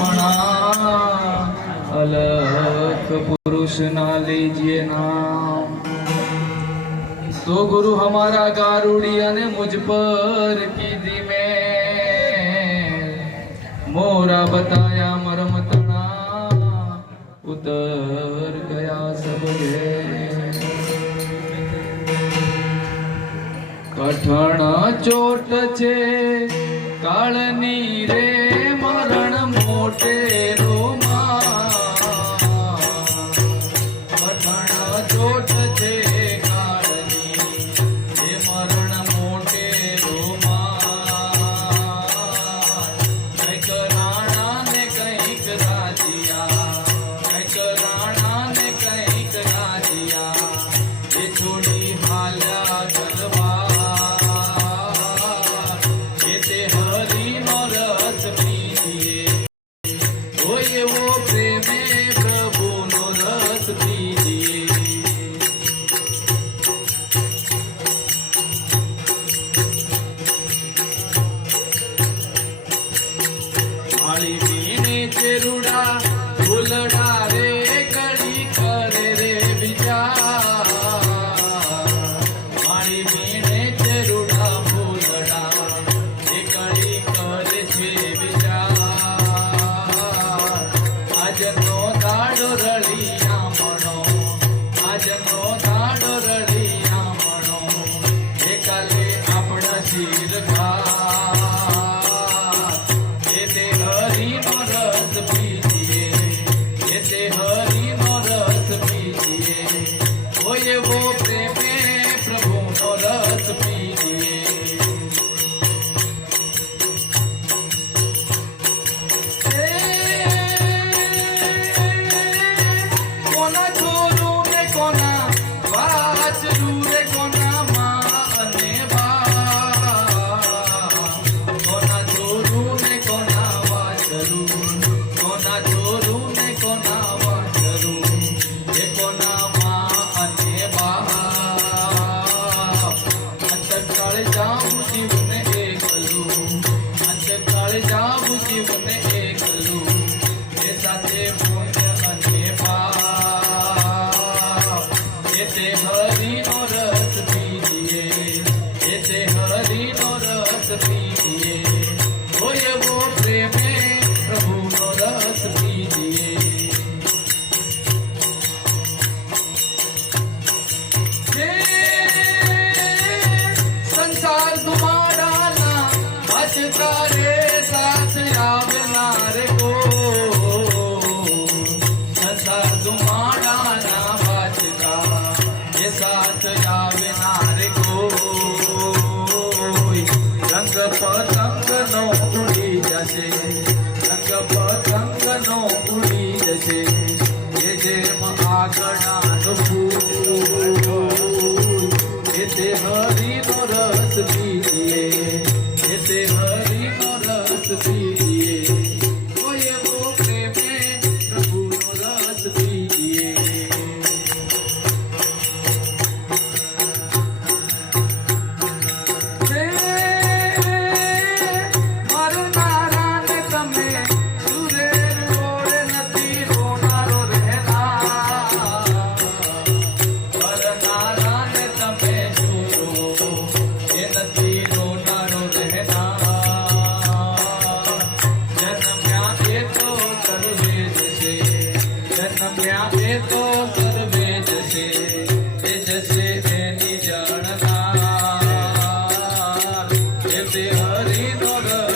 આપણા અલખ પુરુષના લીજીએ નામ. તો ગુરુ હમારા ગારુડી અને મુજ પર કીધી મેં મોરા બતાયા મરમ ઉતર ગયા સબરે કઠણ ચોટ છે, કાળની રે to जय हरि રંગ પતંગનો ઉડી જશે એ જેમ આગળના ફૂલ એ તે હરિનો રસ પીધી નમ્યા તો સર્વે જશે એ જશે એની જાણતા હરી દોડ